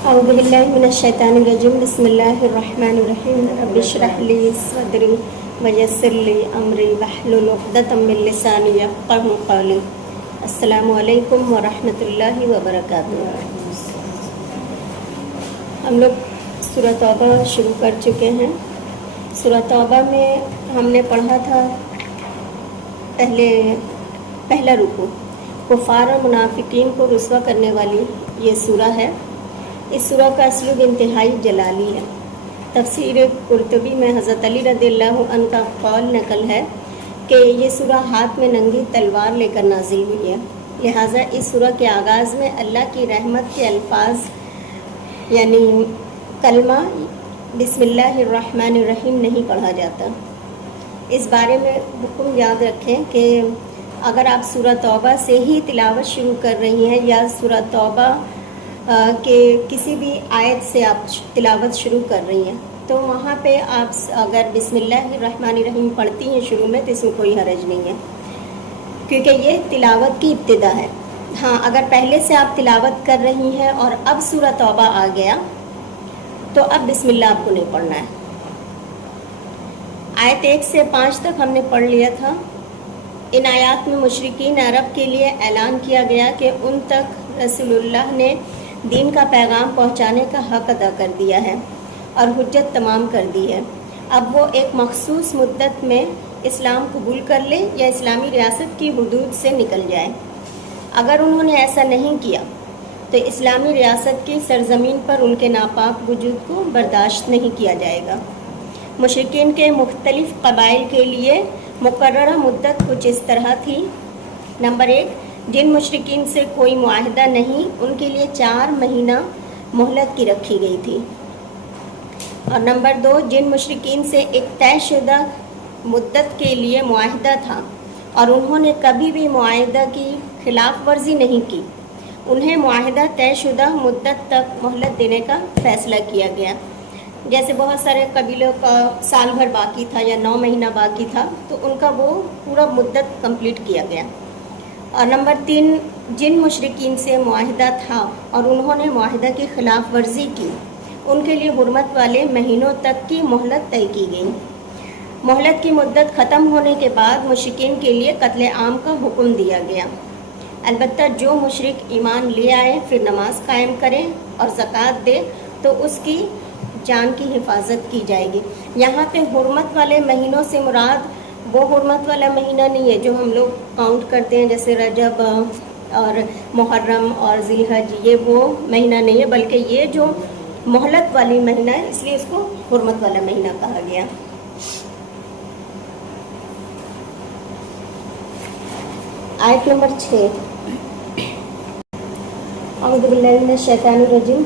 اعوذ باللہ من الشیطان الرجیم بسم اللہ الرحمن الرحیم رب اشرح لی صدری ویسر لی امری واحلل عقدۃ من لسانی یفقہوا قولی۔ السلام علیکم ورحمۃ اللہ وبرکاتہ۔ ہم لوگ سورہ توبہ شروع کر چکے ہیں۔ سورہ توبہ میں ہم نے پڑھا تھا پہلا رکوع، کفار اور منافقین کو رسوا کرنے والی یہ سورہ ہے۔ اس سورہ کا اسلوب انتہائی جلالی ہے۔ تفسیر قرطبی میں حضرت علی رضی اللہ عنہ کا قول نقل ہے کہ یہ سورہ ہاتھ میں ننگی تلوار لے کر نازل ہوئی ہے، لہٰذا اس سورہ کے آغاز میں اللہ کی رحمت کے الفاظ یعنی کلمہ بسم اللہ الرحمن الرحیم نہیں پڑھا جاتا۔ اس بارے میں حکم یاد رکھیں کہ اگر آپ سورہ توبہ سے ہی تلاوت شروع کر رہی ہیں یا سورہ توبہ کہ کسی بھی آیت سے آپ تلاوت شروع کر رہی ہیں تو وہاں پہ آپ اگر بسم اللہ الرحمن الرحیم پڑھتی ہیں شروع میں تو اس میں کوئی حرج نہیں ہے، کیونکہ یہ تلاوت کی ابتدا ہے۔ ہاں، اگر پہلے سے آپ تلاوت کر رہی ہیں اور اب سورہ توبہ آ گیا تو اب بسم اللہ آپ کو نہیں پڑھنا ہے۔ آیت 1 سے 5 تک ہم نے پڑھ لیا تھا۔ ان آیات میں مشرکین عرب کے لیے اعلان کیا گیا کہ ان تک رسول اللہ نے دین کا پیغام پہنچانے کا حق ادا کر دیا ہے اور حجت تمام کر دی ہے۔ اب وہ ایک مخصوص مدت میں اسلام قبول کر لے یا اسلامی ریاست کی حدود سے نکل جائے۔ اگر انہوں نے ایسا نہیں کیا تو اسلامی ریاست کی سرزمین پر ان کے ناپاک وجود کو برداشت نہیں کیا جائے گا۔ مشرکین کے مختلف قبائل کے لیے مقررہ مدت کچھ اس طرح تھی۔ نمبر 1، جن مشرکین سے کوئی معاہدہ نہیں ان کے لیے 4 مہینہ مہلت کی رکھی گئی تھی، اور نمبر 2، جن مشرکین سے ایک طے شدہ مدت کے لیے معاہدہ تھا اور انہوں نے کبھی بھی معاہدہ کی خلاف ورزی نہیں کی، انہیں معاہدہ طے شدہ مدت تک مہلت دینے کا فیصلہ کیا گیا۔ جیسے بہت سارے قبیلوں کا سال بھر باقی تھا یا 9 مہینہ باقی تھا تو ان کا وہ پورا مدت کمپلیٹ کیا گیا۔ اور نمبر 3، جن مشرکین سے معاہدہ تھا اور انہوں نے معاہدہ کی خلاف ورزی کی ان کے لیے حرمت والے مہینوں تک کی مہلت طے کی گئی۔ مہلت کی مدت ختم ہونے کے بعد مشرکین کے لیے قتل عام کا حکم دیا گیا، البتہ جو مشرک ایمان لے آئے پھر نماز قائم کرے اور زکوٰۃ دے تو اس کی جان کی حفاظت کی جائے گی۔ یہاں پہ حرمت والے مہینوں سے مراد وہ حرمت والا مہینہ نہیں ہے جو ہم لوگ کاؤنٹ کرتے ہیں جیسے رجب اور محرم اور ذی الحج، یہ وہ مہینہ نہیں ہے، بلکہ یہ جو مہلت والی مہینہ ہے اس لیے اس کو حرمت والا مہینہ کہا گیا۔ آیت نمبر 6، اعوذ باللہ من الشیطان الرجیم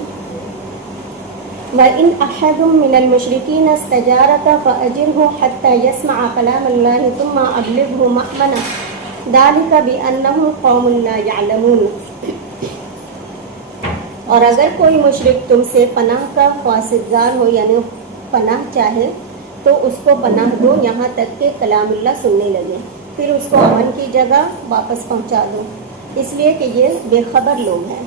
وَإِنْ أَحَدٌ مِّنَ الْمُشْرِكِينَ اسْتَجَارَكَ فَأَجِرْهُ حَتَّى يَسْمَعَ كَلَامَ اللَّهِ ثُمَّ أَبْلِغْهُ مَأْمَنَهُ ذَلِكَ بِأَنَّهُمْ قَوْمٌ لَا يَعْلَمُونَ۔ اور اگر کوئی مشرک تم سے پناہ کا خواستگار ہو یعنی پناہ چاہے تو اس کو پناہ دو یہاں تک کہ کلام اللہ سننے لگے، پھر اس کو امن کی جگہ واپس پہنچا دو، اس لیے کہ یہ بے خبر لوگ ہیں۔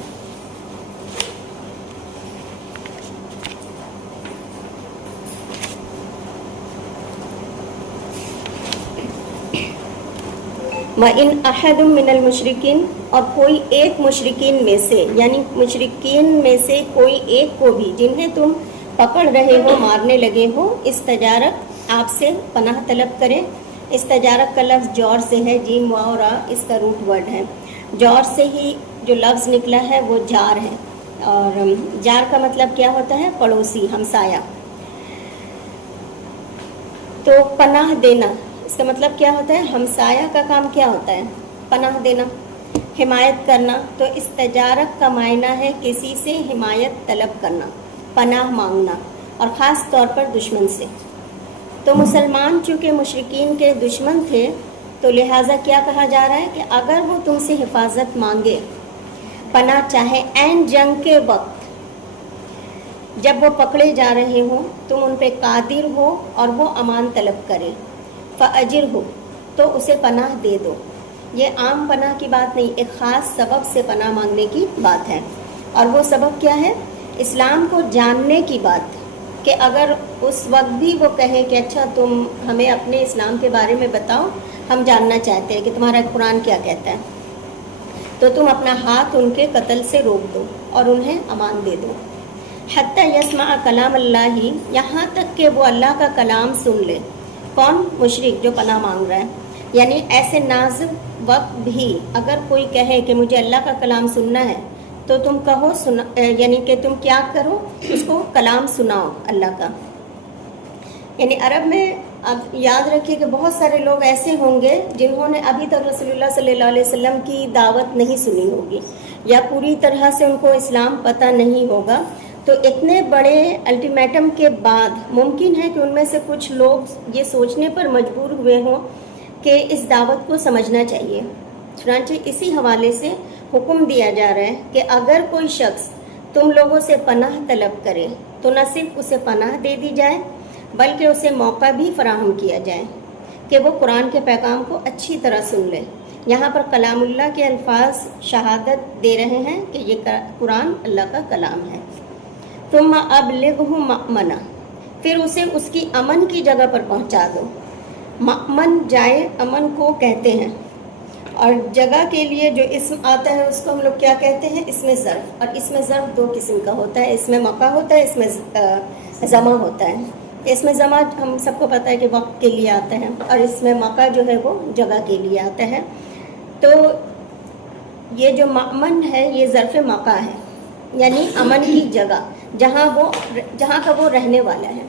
وَإِنْ أَحَدٌ مِّنَ الْمُشْرِكِينَ، اور کوئی ایک مشرکین میں سے یعنی مشرکین میں سے کوئی ایک کو بھی جنہیں تم پکڑ رہے ہو مارنے لگے ہو، استجارت آپ سے پناہ طلب کرے۔ استجارت کا لفظ جور سے ہے، جیم واو را اس کا روٹ ورڈ ہے۔ جور سے ہی جو لفظ نکلا ہے وہ جار ہے، اور جار کا مطلب کیا ہوتا ہے؟ پڑوسی، ہمسایہ۔ تو پناہ دینا اس کا مطلب کیا ہوتا ہے؟ ہمسایہ کا کام کیا ہوتا ہے؟ پناہ دینا، حمایت کرنا۔ تو استجارت کا معنی ہے کسی سے حمایت طلب کرنا، پناہ مانگنا، اور خاص طور پر دشمن سے۔ تو مسلمان چونکہ مشرکین کے دشمن تھے تو لہٰذا کیا کہا جا رہا ہے کہ اگر وہ تم سے حفاظت مانگے، پناہ چاہے عین جنگ کے وقت جب وہ پکڑے جا رہے ہوں، تم ان پہ قادر ہو اور وہ امان طلب کرے، فَأَجِرْهُ، تو اسے پناہ دے دو۔ یہ عام پناہ کی بات نہیں، ایک خاص سبب سے پناہ مانگنے کی بات ہے، اور وہ سبب کیا ہے؟ اسلام کو جاننے کی بات کہ اگر اس وقت بھی وہ کہے کہ اچھا تم ہمیں اپنے اسلام کے بارے میں بتاؤ، ہم جاننا چاہتے ہیں کہ تمہارا قرآن کیا کہتا ہے، تو تم اپنا ہاتھ ان کے قتل سے روک دو اور انہیں امان دے دو۔ حتیٰ یسمع کلام اللہ، یہاں تک کہ وہ اللہ کا کلام سن لے۔ کون؟ مشرک جو پناہ مانگ رہا ہے۔ یعنی ایسے نازک وقت بھی اگر کوئی کہے کہ مجھے اللہ کا کلام سننا ہے تو تم کہو یعنی کہ تم کیا کرو، اس کو کلام سناؤ اللہ کا۔ یعنی عرب میں اب یاد رکھیے کہ بہت سارے لوگ ایسے ہوں گے جنہوں نے ابھی تک رسول اللہ صلی اللہ علیہ وسلم کی دعوت نہیں سنی ہوگی یا پوری طرح سے ان کو اسلام پتہ نہیں ہوگا۔ تو اتنے بڑے الٹیمیٹم کے بعد ممکن ہے کہ ان میں سے کچھ لوگ یہ سوچنے پر مجبور ہوئے ہوں کہ اس دعوت کو سمجھنا چاہیے۔ چنانچہ اسی حوالے سے حکم دیا جا رہا ہے کہ اگر کوئی شخص تم لوگوں سے پناہ طلب کرے تو نہ صرف اسے پناہ دے دی جائے بلکہ اسے موقع بھی فراہم کیا جائے کہ وہ قرآن کے پیغام کو اچھی طرح سن لے۔ یہاں پر کلام اللہ کے الفاظ شہادت دے رہے ہیں کہ یہ قرآن اللہ کا کلام ہے۔ ثم ابلغہ مأمنہ، پھر اسے اس کی امن کی جگہ پر پہنچا دو۔ مأمن جائے امن کو کہتے ہیں، اور جگہ کے لیے جو اسم آتا ہے اس کو ہم لوگ کیا کہتے ہیں؟ اسم ظرف۔ اور اسم ظرف دو قسم کا ہوتا ہے، اسم موقع ہوتا ہے، اسم زماں ہوتا ہے۔ اسم زماں ہم سب کو پتہ ہے کہ وقت کے لیے آتا ہے، اور اسم موقع جو ہے وہ جگہ کے لیے آتا ہے۔ تو یہ جو مأمن ہے یہ ظرف موقع ہے، یعنی امن کی جگہ جہاں کا وہ رہنے والا ہے۔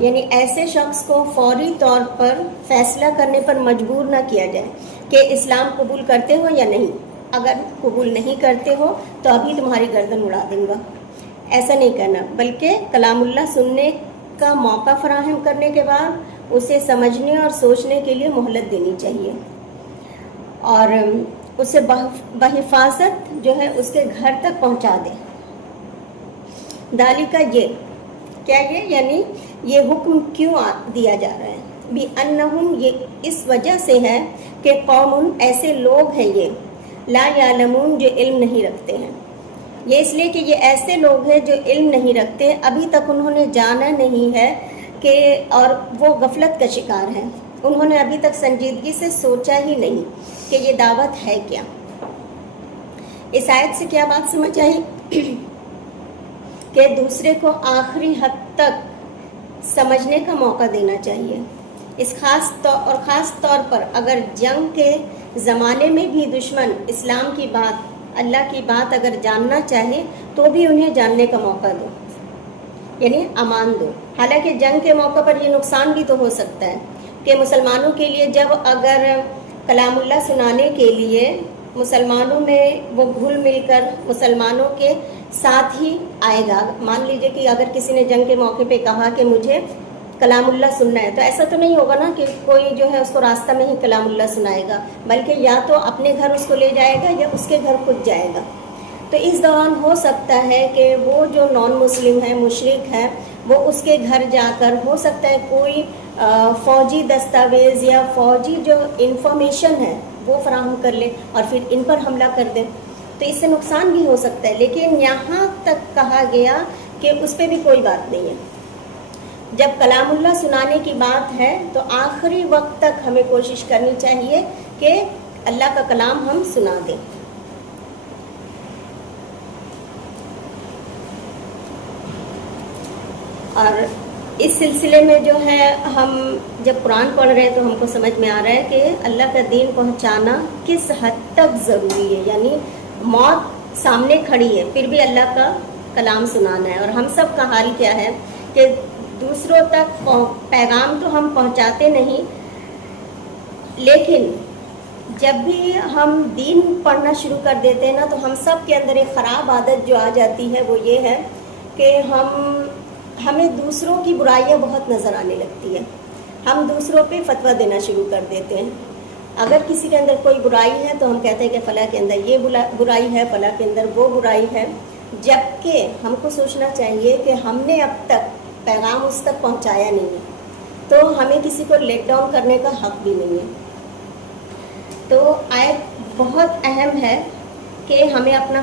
یعنی ایسے شخص کو فوری طور پر فیصلہ کرنے پر مجبور نہ کیا جائے کہ اسلام قبول کرتے ہو یا نہیں، اگر قبول نہیں کرتے ہو تو ابھی تمہاری گردن اڑا دوں گا، ایسا نہیں کرنا، بلکہ کلام اللہ سننے کا موقع فراہم کرنے کے بعد اسے سمجھنے اور سوچنے کے لیے مہلت دینی چاہیے، اور اسے بحفاظت جو ہے اس کے گھر تک پہنچا دے۔ دالی کا یہ کیا، یعنی یہ حکم کیوں دیا جا رہا ہے؟ بِأَنَّهُمْ، یہ اس وجہ سے ہے کہ قوم ایسے لوگ ہیں یہ لا یعلمون جو علم نہیں رکھتے ہیں۔ یہ اس لیے کہ یہ ایسے لوگ ہیں جو علم نہیں رکھتے، ابھی تک انہوں نے جانا نہیں ہے کہ، اور وہ غفلت کا شکار ہیں، انہوں نے ابھی تک سنجیدگی سے سوچا ہی نہیں کہ یہ دعوت ہے کیا۔ اس آیت سے کیا بات سمجھ آئی؟ کہ دوسرے کو آخری حد تک سمجھنے کا موقع دینا چاہیے۔ اس خاص طور پر اگر جنگ کے زمانے میں بھی دشمن اسلام کی بات، اللہ کی بات اگر جاننا چاہے تو بھی انہیں جاننے کا موقع دو، یعنی امان دو۔ حالانکہ جنگ کے موقع پر یہ نقصان بھی تو ہو سکتا ہے کہ مسلمانوں کے لیے جب اگر کلام اللہ سنانے کے لیے مسلمانوں میں وہ گھل مل کر مسلمانوں کے ساتھ ہی آئے گا، مان لیجئے کہ اگر کسی نے جنگ کے موقع پہ کہا کہ مجھے کلام اللہ سننا ہے، تو ایسا تو نہیں ہوگا نا کہ کوئی جو ہے اس کو راستہ میں ہی کلام اللہ سنائے گا، بلکہ یا تو اپنے گھر اس کو لے جائے گا یا اس کے گھر خود جائے گا۔ تو اس دوران ہو سکتا ہے کہ وہ جو نان مسلم ہے، مشرک ہے، وہ اس کے گھر جا کر ہو سکتا ہے کوئی فوجی دستاویز یا فوجی جو انفارمیشن ہے وہ فراہم کر لے اور پھر ان پر حملہ کر دے، تو اس سے نقصان بھی ہو سکتا ہے۔ لیکن یہاں تک کہا گیا کہ اس پہ بھی کوئی بات نہیں ہے۔ جب کلام اللہ سنانے کی بات ہے تو آخری وقت تک ہمیں کوشش کرنی چاہیے کہ اللہ کا کلام ہم سنا دیں۔ اور اس سلسلے میں جو ہے ہم جب قرآن پڑھ رہے ہیں تو ہم کو سمجھ میں آ رہا ہے کہ اللہ کا دین پہنچانا کس حد تک ضروری ہے، یعنی موت سامنے کھڑی ہے پھر بھی اللہ کا کلام سنانا ہے۔ اور ہم سب کا حال کیا ہے کہ دوسروں تک پیغام تو ہم پہنچاتے نہیں، لیکن جب بھی ہم دین پڑھنا شروع کر دیتے ہیں نا تو ہم سب کے اندر ایک خراب عادت جو آ جاتی ہے وہ یہ ہے کہ ہمیں دوسروں کی برائیاں بہت نظر آنے لگتی ہے، ہم دوسروں پہ فتویٰ دینا شروع کر دیتے ہیں۔ اگر کسی کے اندر کوئی برائی ہے تو ہم کہتے ہیں کہ فلاں کے اندر یہ برائی ہے، فلاں کے اندر وہ برائی ہے، جبکہ ہم کو سوچنا چاہیے کہ ہم نے اب تک پیغام اس تک پہنچایا نہیں ہے، تو ہمیں کسی کو لیٹ ڈاؤن کرنے کا حق بھی نہیں ہے۔ تو آیت بہت اہم ہے کہ ہمیں اپنا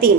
3,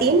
3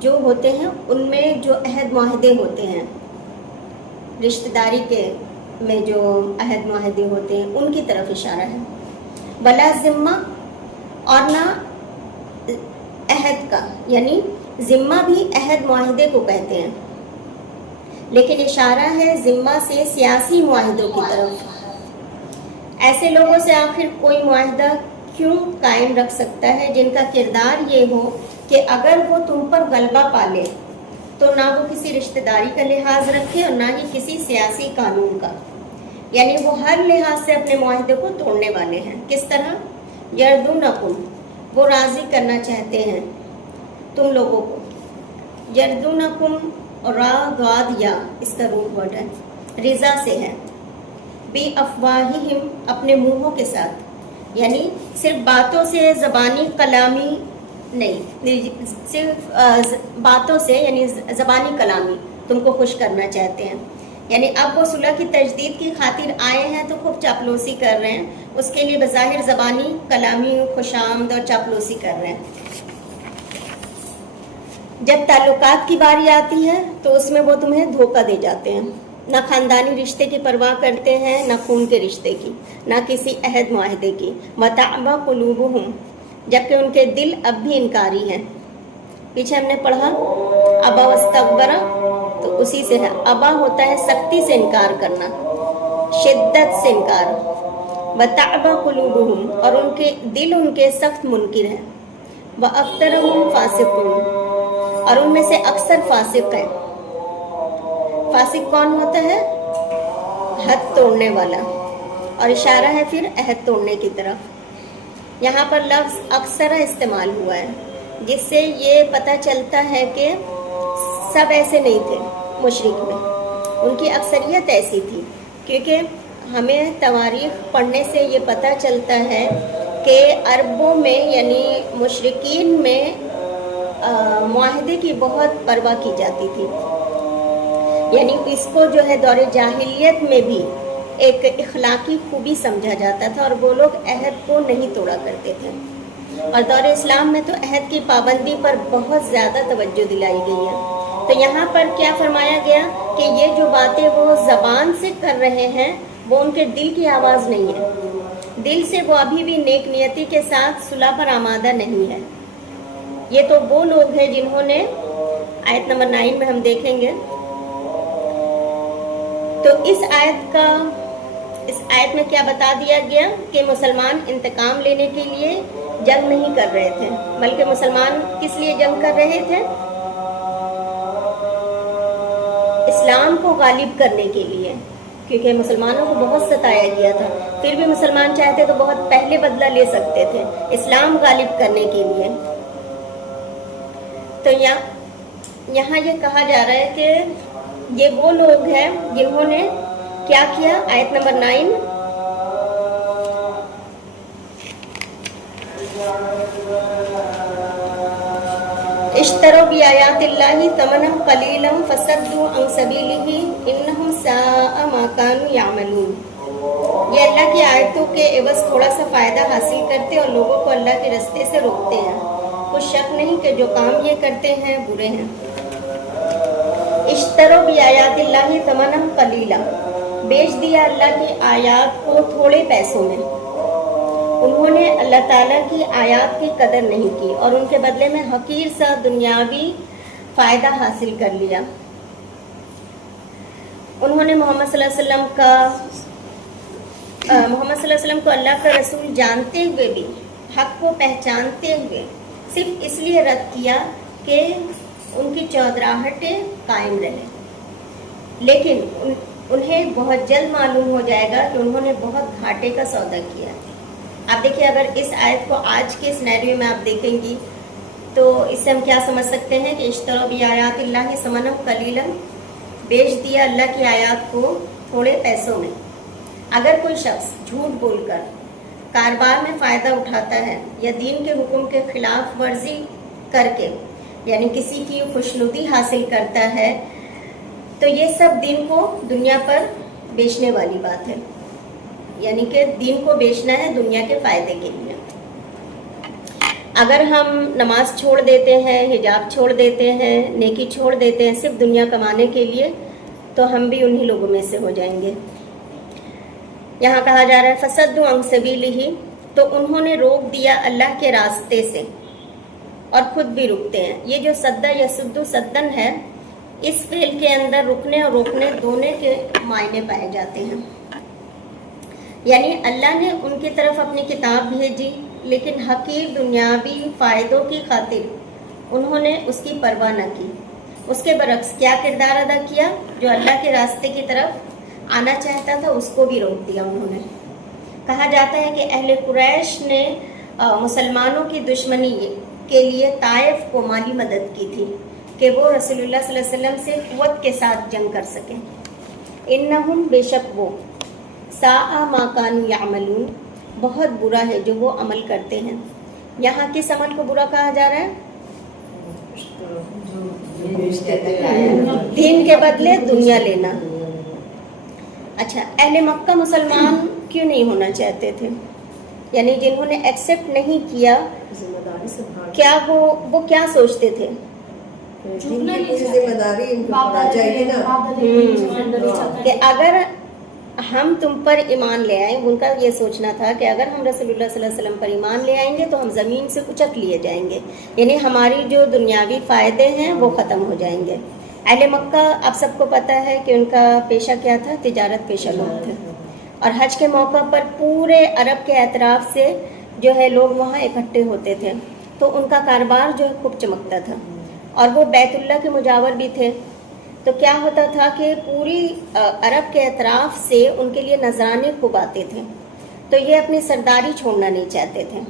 جو ہوتے ہیں ان میں جو عہد معاہدے ہوتے ہیں، رشتہ داری کے میں جو عہد معاہدے ہوتے ہیں ان کی طرف اشارہ ہے. ولا ذمہ، اور نہ عہد کا، یعنی ذمہ بھی عہد معاہدے کو کہتے ہیں، لیکن اشارہ ہے ذمہ سے سیاسی معاہدوں کی طرف. ایسے لوگوں سے آخر کوئی معاہدہ کیوں قائم رکھ سکتا ہے جن کا کردار یہ ہو کہ اگر وہ تم پر غلبہ پالے تو نہ وہ کسی رشتہ داری کا لحاظ رکھے اور نہ ہی کسی سیاسی قانون کا. یعنی وہ ہر لحاظ سے اپنے معاہدے کو توڑنے والے ہیں. کس طرح؟ یردونکم، وہ راضی کرنا چاہتے ہیں تم لوگوں کو. یردونکم، را غاد یا اس کا روٹ ورڈ ہے، رضا سے ہے. بی افواہہم، اپنے منہوں کے ساتھ، یعنی صرف باتوں سے، زبانی کلامی نہیں، صرف باتوں سے یعنی زبانی کلامی تم کو خوش کرنا چاہتے ہیں. یعنی اب وہ صلح کی تجدید کی خاطر آئے ہیں تو خوب چاپلوسی کر رہے ہیں، اس کے لیے بظاہر زبانی کلامی خوش آمد اور چاپلوسی کر رہے ہیں. جب تعلقات کی باری آتی ہے تو اس میں وہ تمہیں دھوکہ دے جاتے ہیں. نہ خاندانی رشتے کی پرواہ کرتے ہیں، نہ خون کے رشتے کی، نہ کسی عہد معاہدے کی. وتعبى قلوبهم، جبکہ ان کے دل اب بھی انکاری ہیں. پیچھے ہم نے پڑھا ابا واستکبر، تو اسی سے ہے. ابا ہوتا ہے سختی سے انکار کرنا، شدت سے انکار. وتعبى قلوبهم، اور ان کے دل ان کے سخت منکر ہیں. واکثرهم فاسقون، اور ان میں سے اکثر فاسق ہیں. فاسق کون ہوتا ہے؟ حد توڑنے والا، اور اشارہ ہے پھر عہد توڑنے کی طرف. یہاں پر لفظ اکثر استعمال ہوا ہے، جس سے یہ پتہ چلتا ہے کہ سب ایسے نہیں تھے مشرک میں، ان کی اکثریت ایسی تھی. کیونکہ ہمیں تواریخ پڑھنے سے یہ پتہ چلتا ہے کہ عربوں میں یعنی مشرکین میں معاہدے کی بہت پرواہ کی جاتی تھی. یعنی اس کو جو ہے دور جاہلیت میں بھی ایک اخلاقی خوبی سمجھا جاتا تھا، اور وہ لوگ عہد کو نہیں توڑا کرتے تھے. اور دور اسلام میں تو عہد کی پابندی پر بہت زیادہ توجہ دلائی گئی ہے. تو یہاں پر کیا فرمایا گیا کہ یہ جو باتیں وہ زبان سے کر رہے ہیں وہ ان کے دل کی آواز نہیں ہے، دل سے وہ ابھی بھی نیک نیتی کے ساتھ صلح پر آمادہ نہیں ہے. یہ تو وہ لوگ ہیں جنہوں نے، آیت نمبر 9 میں ہم دیکھیں گے تو اس آیت میں کیا بتا دیا گیا کہ مسلمان انتقام لینے کے لیے جنگ نہیں کر رہے تھے، بلکہ مسلمان کس لیے جنگ کر رہے تھے؟ اسلام کو غالب کرنے کے لیے. کیونکہ مسلمانوں کو بہت ستایا گیا تھا، پھر بھی مسلمان چاہتے تو بہت پہلے بدلہ لے سکتے تھے اسلام غالب کرنے کے لیے. تو یہاں یہ کہا جا رہا ہے کہ یہ وہ لوگ ہیں جنہوں نے کیا کیا. آیت نمبر 9، اشتروا بآیات اللہ ثمنا قلیلا فصدوا عن سبیلہ انہم ساء ما کانوا یعملون. یہ اللہ کی آیتوں کے عوض تھوڑا سا فائدہ حاصل کرتے اور لوگوں کو اللہ کے رستے سے روکتے ہیں. کچھ شک نہیں کہ جو کام یہ کرتے ہیں برے ہیں. اشتروا بآیات اللہ ثمنا قلیلا، بیچ دیا اللہ کی آیات کو تھوڑے پیسوں میں. انہوں نے اللہ تعالیٰ کی آیات کی قدر نہیں کی اور ان کے بدلے میں حقیر سا دنیاوی فائدہ حاصل کر لیا. انہوں نے محمد صلی اللہ علیہ وسلم کو اللہ کا رسول جانتے ہوئے بھی، حق کو پہچانتے ہوئے صرف اس لیے رد کیا کہ ان کی چودراہٹیں قائم رہیں. لیکن انہیں بہت جلد معلوم ہو جائے گا کہ انہوں نے بہت گھاٹے کا سودا کیا. آپ دیکھیے، اگر اس آیت کو آج کے سینیریو میں آپ دیکھیں گی تو اس سے ہم کیا سمجھ سکتے ہیں کہ اشتروا بآیات اللہ ثمنا قلیلا، بیچ دیا اللہ کی آیات کو تھوڑے پیسوں میں. اگر کوئی شخص جھوٹ بول کر کاروبار میں فائدہ اٹھاتا ہے یا دین کے حکم کے خلاف ورزی کر کے یعنی کسی کی خوشنودی حاصل کرتا ہے تو یہ سب دین کو دنیا پر بیچنے والی بات ہے. یعنی کہ دین کو بیچنا ہے دنیا کے فائدے کے لیے. اگر ہم نماز چھوڑ دیتے ہیں، حجاب چھوڑ دیتے ہیں، نیکی چھوڑ دیتے ہیں صرف دنیا کمانے کے لیے، تو ہم بھی انہی لوگوں میں سے ہو جائیں گے۔ یہاں کہا جا رہا ہے فَصَدُّوا عَن سَبِيلِهِ، تو انہوں نے روک دیا اللہ کے راستے سے اور خود بھی رکتے ہیں۔ یہ جو سدا یا سدو سدن ہے، اس فعل کے اندر رکنے اور روکنے دونوں کے معنی پائے جاتے ہیں۔ یعنی اللہ نے ان کی طرف اپنی کتاب بھیجی، لیکن حقیر دنیاوی فائدوں کی خاطر انہوں نے اس کی پرواہ نہ کی۔ اس کے برعکس کیا کردار ادا کیا؟ جو اللہ کے راستے کی طرف آنا چاہتا تھا اس کو بھی روک دیا انہوں نے۔ کہا جاتا ہے کہ اہل قریش نے مسلمانوں کی دشمنی کے لیے طائف کو مالی مدد کی تھی کہ وہ رسول اللہ صلی اللہ علیہ وسلم سے قوت کے ساتھ جنگ کر سکیں۔ انہم، بے شک وہ، ساء ما کانوا یعملون، بہت برا ہے جو وہ عمل کرتے ہیں۔ یہاں کس عمل کو برا کہا جا رہا ہے؟ دین کے بدلے دنیا لینا۔ اچھا، اہل مکہ مسلمان کیوں نہیں ہونا چاہتے تھے؟ یعنی جنہوں نے ایکسیپٹ نہیں کیا، ذمہ داری سے بھاگ کیا وہ کیا سوچتے تھے؟ ذمہ داری ان کو آ جائے گی نا کہ اگر ہم تم پر ایمان لے آئیں، ان کا یہ سوچنا تھا کہ اگر ہم رسول اللہ صلی اللہ علیہ وسلم پر ایمان لے آئیں گے تو ہم زمین سے اچک لیے جائیں گے، یعنی ہماری جو دنیاوی فائدے ہیں وہ ختم ہو جائیں گے۔ اہل مکہ آپ سب کو پتہ ہے کہ ان کا پیشہ کیا تھا؟ تجارت پیشہ لوگ تھے، اور حج کے موقع پر پورے عرب کے اطراف سے جو ہے لوگ وہاں اکٹھے ہوتے تھے، تو ان کا کاروبار جو ہے خوب چمکتا تھا، اور وہ بیت اللہ کے مجاور بھی تھے۔ تو کیا ہوتا تھا کہ پوری عرب کے اطراف سے ان کے لیے نذرانے خوب آتے تھے، تو یہ اپنی سرداری چھوڑنا نہیں چاہتے تھے۔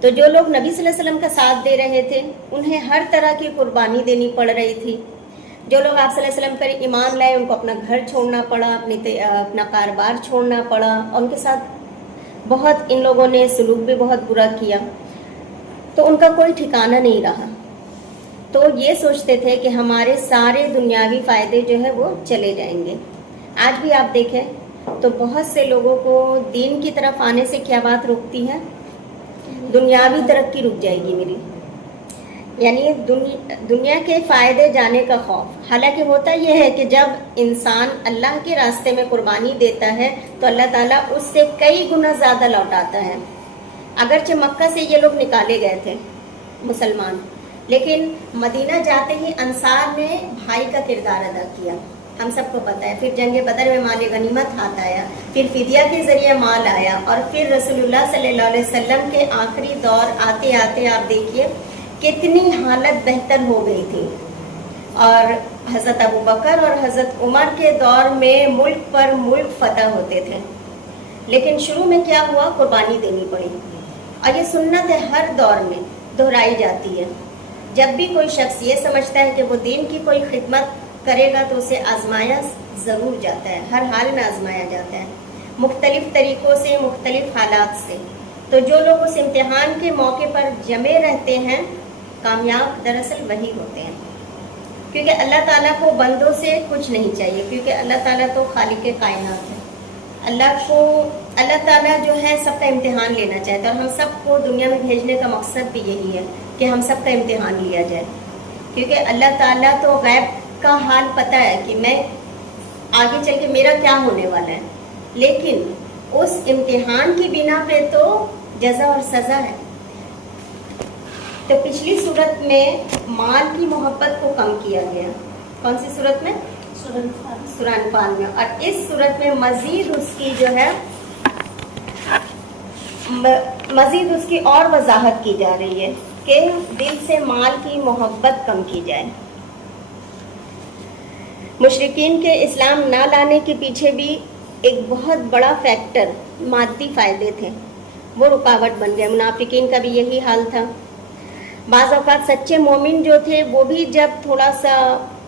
تو جو لوگ نبی صلی اللہ علیہ وسلم کا ساتھ دے رہے تھے انہیں ہر طرح کی قربانی دینی پڑ رہی تھی۔ جو لوگ آپ صلی اللہ علیہ وسلم پر ایمان لائے ان کو اپنا گھر چھوڑنا پڑا، اپنا کاروبار چھوڑنا پڑا، اور ان کے ساتھ بہت ان لوگوں نے سلوک بھی بہت برا کیا، تو ان کا کوئی ٹھکانہ نہیں رہا۔ تو یہ سوچتے تھے کہ ہمارے سارے دنیاوی فائدے جو ہے وہ چلے جائیں گے۔ آج بھی آپ دیکھیں تو بہت سے لوگوں کو دین کی طرف آنے سے کیا بات روکتی ہے؟ دنیاوی ترقی رک جائے گی میری، یعنی دنیا کے فائدے جانے کا خوف۔ حالانکہ ہوتا یہ ہے کہ جب انسان اللہ کے راستے میں قربانی دیتا ہے تو اللہ تعالیٰ اس سے کئی گنا زیادہ لوٹاتا ہے۔ اگرچہ مکہ سے یہ لوگ نکالے گئے تھے مسلمان، لیکن مدینہ جاتے ہی انصار نے بھائی کا کردار ادا کیا، ہم سب کو پتہ ہے۔ پھر جنگ بدر میں مال غنیمت ہاتھ آیا، پھر فدیہ کے ذریعے مال آیا، اور پھر رسول اللہ صلی اللہ علیہ وسلم کے آخری دور آتے آتے آپ دیکھیے کتنی حالت بہتر ہو گئی تھی، اور حضرت ابوبکر اور حضرت عمر کے دور میں ملک پر ملک فتح ہوتے تھے، لیکن شروع میں کیا ہوا؟ قربانی دینی پڑی۔ اور یہ سنت ہے، ہر دور میں دہرائی جاتی ہے۔ جب بھی کوئی شخص یہ سمجھتا ہے کہ وہ دین کی کوئی خدمت کرے گا تو اسے آزمایا ضرور جاتا ہے، ہر حال میں آزمایا جاتا ہے، مختلف طریقوں سے، مختلف حالات سے۔ تو جو لوگ اس امتحان کے موقع پر جمے رہتے ہیں کامیاب دراصل وہی ہوتے ہیں، کیونکہ اللہ تعالیٰ کو بندوں سے کچھ نہیں چاہیے، کیونکہ اللہ تعالیٰ تو خالق کائنات ہے۔ اللہ تعالیٰ جو ہے سب کا امتحان لینا چاہتا ہے، اور ہم سب کو دنیا میں بھیجنے کا مقصد بھی یہی ہے کہ ہم سب کا امتحان لیا جائے، کیونکہ اللہ تعالیٰ تو غیب کا حال پتہ ہے کہ میں آگے چل کے میرا کیا ہونے والا ہے، لیکن اس امتحان کی بنا پہ تو جزا اور سزا ہے۔ تو پچھلی صورت میں مال کی محبت کو کم کیا گیا، کون سی صورت میں؟ سورہ انفال میں، اور اس صورت میں مزید اس کی جو ہے مزید اس کی اور وضاحت کی جا رہی ہے کہ دل سے مال کی محبت کم کی جائے۔ مشرکین کے اسلام نہ لانے کے پیچھے بھی ایک بہت بڑا فیکٹر مادی فائدے تھے، وہ رکاوٹ بن گئے۔ منافقین کا بھی یہی حال تھا۔ بعض اوقات سچے مومن جو تھے وہ بھی جب تھوڑا سا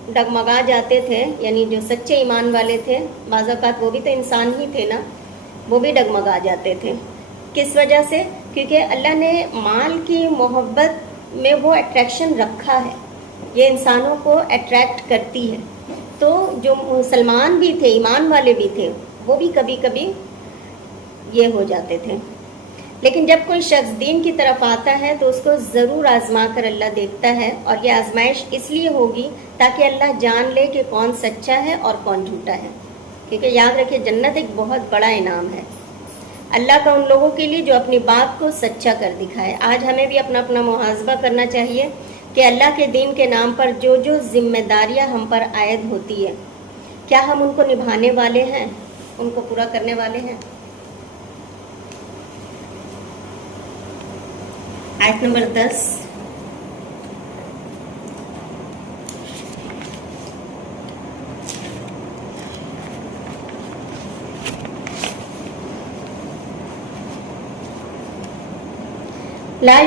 ڈگمگا جاتے تھے، یعنی جو سچے ایمان والے تھے، بعض اوقات وہ بھی تو انسان ہی تھے نا، وہ بھی ڈگمگا جاتے تھے۔ کس وجہ سے؟ کیونکہ اللہ نے مال کی محبت میں وہ اٹریکشن رکھا ہے، یہ انسانوں کو اٹریکٹ کرتی ہے۔ تو جو مسلمان بھی تھے، ایمان والے بھی تھے، وہ بھی کبھی کبھی یہ ہو جاتے تھے۔ لیکن جب کوئی شخص دین کی طرف آتا ہے تو اس کو ضرور آزما کر اللہ دیکھتا ہے، اور یہ آزمائش اس لیے ہوگی تاکہ اللہ جان لے کہ کون سچا ہے اور کون جھوٹا ہے، کیونکہ یاد رکھیے جنت ایک بہت بڑا انعام ہے اللہ کا ان لوگوں کے لیے جو اپنی بات کو سچا کر دکھائے۔ آج ہمیں بھی اپنا محاسبہ کرنا چاہیے کہ اللہ کے دین کے نام پر جو ذمہ داریاں ہم پر عائد ہوتی ہے، کیا ہم ان کو نبھانے والے ہیں، ان کو پورا کرنے والے ہیں؟ آیت نمبر 10۔ لا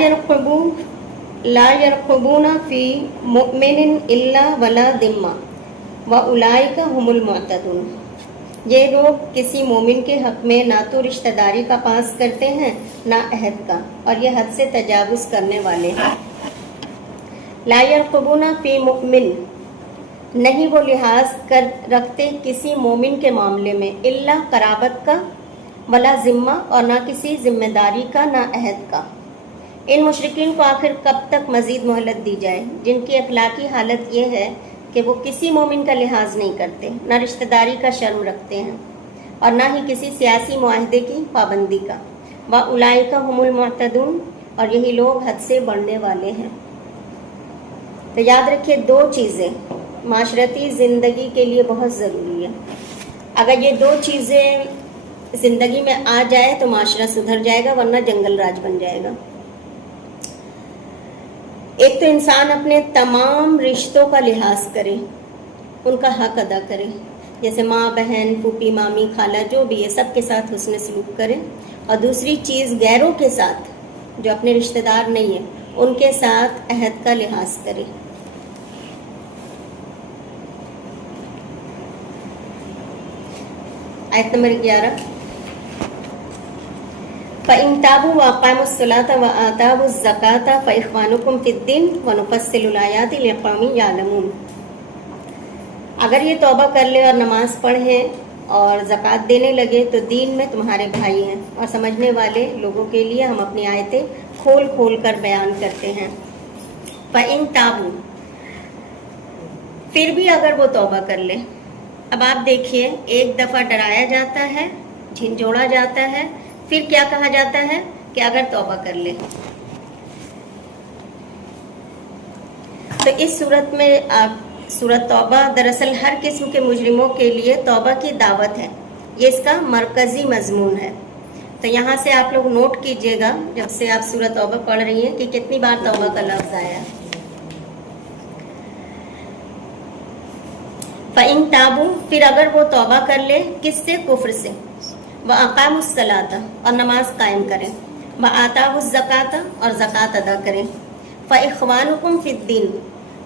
يرقبون فی مؤمن الا ولا ذمہ واولئک هم المعتدون۔ یہ لوگ کسی مومن کے حق میں نہ تو رشتہ داری کا پاس کرتے ہیں نہ عہد کا، اور یہ حد سے تجاوز کرنے والے ہیں۔ لا يرقبون فی مؤمن، نہیں وہ لحاظ کر رکھتے کسی مومن کے معاملے میں، الا قرابت کا، ولا ذمہ، اور نہ کسی ذمہ داری کا، نہ عہد کا۔ ان مشرکین کو آخر کب تک مزید مہلت دی جائے جن کی اخلاقی حالت یہ ہے کہ وہ کسی مومن کا لحاظ نہیں کرتے، نہ رشتہ داری کا شرم رکھتے ہیں، اور نہ ہی کسی سیاسی معاہدے کی پابندی کا۔ وَأُولَئِكَ هُمُ الْمُعْتَدُونَ، اور یہی لوگ حد سے بڑھنے والے ہیں۔ تو یاد رکھیے دو چیزیں معاشرتی زندگی کے لیے بہت ضروری ہے۔ اگر یہ دو چیزیں زندگی میں آ جائے تو معاشرہ سدھر جائے گا، ورنہ جنگل راج بن جائے گا۔ ایک تو انسان اپنے تمام رشتوں کا لحاظ کرے، ان کا حق ادا کرے، جیسے ماں، بہن، پھوپھی، مامی، خالہ، جو بھی ہے سب کے ساتھ حسن سلوک کرے۔ اور دوسری چیز غیروں کے ساتھ جو اپنے رشتہ دار نہیں ہیں ان کے ساتھ عہد کا لحاظ کرے۔ آیت نمبر 11۔ فَإِن تَابُوا وَأَقَامُوا الصَّلَاةَ وَآتَاوُا الزَّكَاةَ فَإِخْوَانُكُمْ فِي الدِّينِ وَنُفَصِّلُ الْآيَاتِ لِقَوْمٍ يَعْلَمُونَ۔ اگر یہ توبہ کر لے اور نماز پڑھیں اور زکوٰۃ دینے لگے تو دین میں تمہارے بھائی ہیں، اور سمجھنے والے لوگوں کے لیے ہم اپنی آیتیں کھول کھول کر بیان کرتے ہیں۔ فَإِن تَابُوا، پھر بھی اگر وہ توبہ کر لے۔ اب آپ دیکھیے ایک دفعہ ڈرایا جاتا ہے، جھنجھوڑا جاتا ہے، پھر کیا کہا جاتا ہے کہ اگر توبہ کر لے۔ تو اس صورت میں سورۃ توبہ دراصل ہر قسم کے مجرموں کے لیے توبہ کی دعوت ہے، یہ اس کا مرکزی مضمون ہے۔ تو یہاں سے آپ لوگ نوٹ کیجئے گا جب سے آپ سورۃ توبہ پڑھ رہی ہیں کہ کتنی بار توبہ کا لفظ آیا۔ فَإِن تَابُوا، پھر اگر وہ توبہ کر لے، کس سے؟ کفر سے۔ وَأَقَامُوا الصَّلَاةَ، اور نماز قائم کریں۔ وَآتَاوُا الزَّكَاةَ، اور زکوٰۃ ادا کریں۔ فَإِخْوَانُكُمْ فِي الدِّينِ،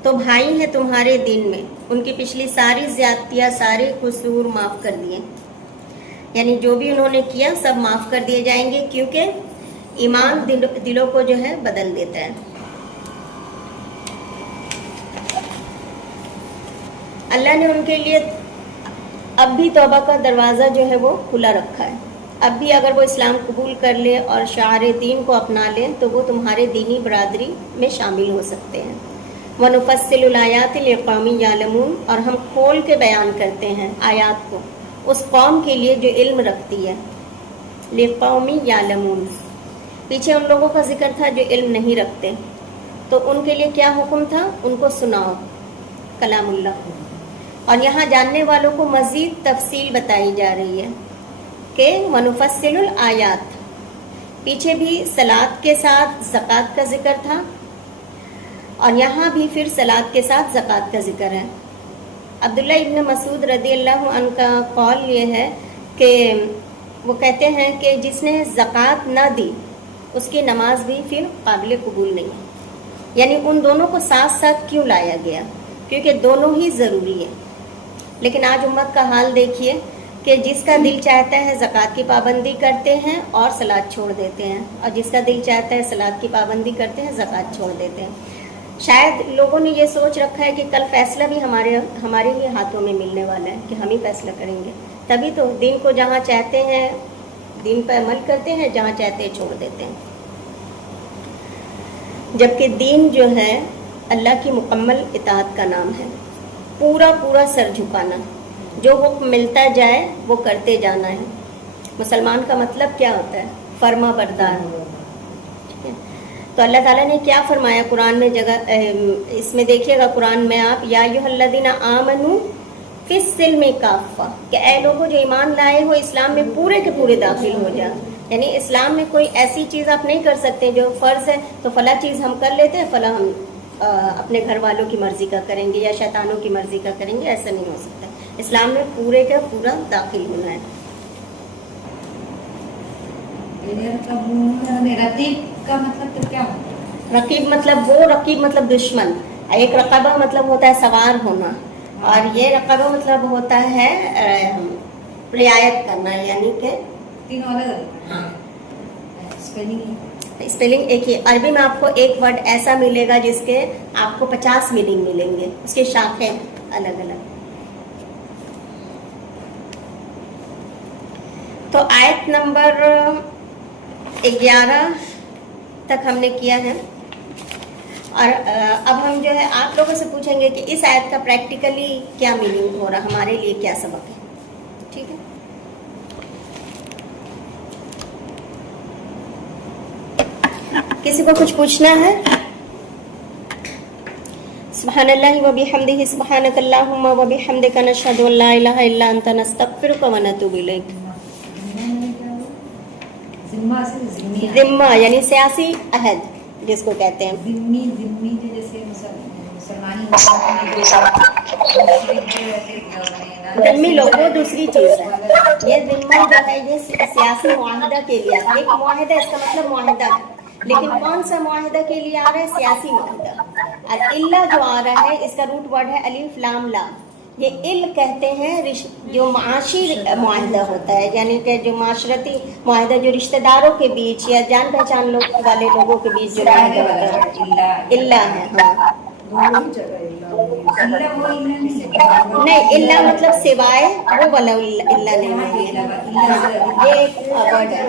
تو بھائی ہیں تمہارے دین میں، ان کی پچھلی ساری زیادتیاں، سارے قصور معاف کر دیے، یعنی جو بھی انہوں نے کیا سب معاف کر دیے جائیں گے، کیونکہ ایمان دلوں کو جو ہے بدل دیتا ہے۔ اللہ نے ان کے لیے اب بھی توبہ کا دروازہ جو ہے وہ کھلا رکھا ہے۔ اب بھی اگر وہ اسلام قبول کر لے اور شعار دین کو اپنا لیں تو وہ تمہارے دینی برادری میں شامل ہو سکتے ہیں۔ وَنُفَصِّلُ الْآيَاتِ لِقَوْمٍ يَعْلَمُونَ، اور ہم کھول کے بیان کرتے ہیں آیات کو اس قوم کے لیے جو علم رکھتی ہے۔ لِقَوْمٍ يَعْلَمُونَ، پیچھے ان لوگوں کا ذکر تھا جو علم نہیں رکھتے، تو ان کے لیے کیا حکم تھا؟ ان کو سناؤ کلام اللہ، اور یہاں جاننے والوں کو مزید تفصیل بتائی جا رہی ہے کہ وَنُفَصِّلُ الْآيَاتِ، پیچھے بھی صلاۃ کے ساتھ زکوٰۃ کا ذکر تھا، اور یہاں بھی پھر صلاۃ کے ساتھ زکوٰۃ کا ذکر ہے۔ عبداللہ ابن مسعود رضی اللہ عنہ کا قول یہ ہے کہ وہ کہتے ہیں کہ جس نے زکوٰۃ نہ دی اس کی نماز بھی پھر قابل قبول نہیں ہے، یعنی ان دونوں کو ساتھ ساتھ کیوں لایا گیا؟ کیونکہ دونوں ہی ضروری ہیں۔ لیکن آج امت کا حال دیکھیے کہ جس کا دل چاہتا ہے زکوٰۃ کی پابندی کرتے ہیں اور صلاۃ چھوڑ دیتے ہیں، اور جس کا دل چاہتا ہے صلاۃ کی پابندی کرتے ہیں، زکوٰۃ چھوڑ دیتے ہیں۔ شاید لوگوں نے یہ سوچ رکھا ہے کہ کل فیصلہ بھی ہمارے ہی ہاتھوں میں ملنے والا ہے، کہ ہم ہی فیصلہ کریں گے، تبھی تو دین کو جہاں چاہتے ہیں دین پر عمل کرتے ہیں, جہاں چاہتے ہیں چھوڑ دیتے ہیں. جبکہ دین جو ہے اللہ کی مکمل اطاعت کا نام ہے, پورا پورا سر جھکانا, جو حکم ملتا جائے وہ کرتے جانا ہے. مسلمان کا مطلب کیا ہوتا ہے؟ فرما بردار. ٹھیک ہے, تو اللہ تعالیٰ نے کیا فرمایا قرآن میں جگہ, اس میں دیکھیے گا قرآن میں آپ, یا ایھا الذین آمنوا فی السلم کافہ, کہ اے لوگوں جو ایمان لائے ہو اسلام میں پورے کے پورے داخل ہو جا. یعنی اسلام میں کوئی ایسی چیز آپ نہیں کر سکتے جو فرض ہے تو فلاں چیز ہم کر لیتے ہیں, فلاں ہم اپنے گھر والوں کی مرضی کا کریں گے یا شیطانوں کی مرضی کا کریں گے, ایسا نہیں ہو سکتا. اسلام میں پورے کا پورا داخل ہونا ہے. رقیب کا مطلب تو کیا ہوتا ہے؟ رقیب مطلب وہ, رقیب مطلب دشمن. ایک رقبہ مطلب ہوتا ہے سوار ہونا, اور یہ رقبہ مطلب ہوتا ہے رعایت کرنا, یعنی کہ تینوں الگ اسپیلنگ ایک ہی. عربی میں آپ کو ایک ورڈ ایسا ملے گا جس کے آپ کو 50 میننگ ملیں گے, اس کے شاخیں الگ الگ. تو آیت نمبر 11 تک ہم نے کیا ہے, اور اب ہم جو ہے آپ لوگوں سے پوچھیں گے کہ اس آیت کا پریکٹیکلی کیا میننگ ہو رہا, ہمارے لیے کیا سبق ہے. ٹھیک ہے, کسی کو کچھ پوچھنا ہے؟ سبحان اللہ و بحمدہ, سبحانک اللہم و بحمدک, نشہد ان لا الہ الا انت, نستغفرک و نتوب الیک. ذمہ یعنی سیاسی عہد جس کو کہتے ہیں. ذمی جیسے مسلمانی ذمی لوگ وہ دوسری چیز ہے. یہ ذمہ جو ہے یہ سیاسی معاہدہ کے لیے, ایک معاہدہ اس کا مطلب معاہدہ ہے, لیکن کون سا معاہدہ کے لیے آ رہا ہے؟ سیاسی معاہدہ. اور اللہ جو آ رہا ہے اس کا روٹ ورڈ ہے الف لام لام. یہ ال کہتے ہیں جو معاشی معاہدہ ہوتا ہے, یعنی کہ جو معاشرتی معاہدہ جو رشتہ داروں کے بیچ یا جان پہچان والے لوگوں کے بیچ جو معاہدہ ہوتا ہے اللہ ہے. ہاں نہیں, اللہ مطلب سوائے, وہ والا اللہ نہیں ہے, یہ ایک ورڈ ہے.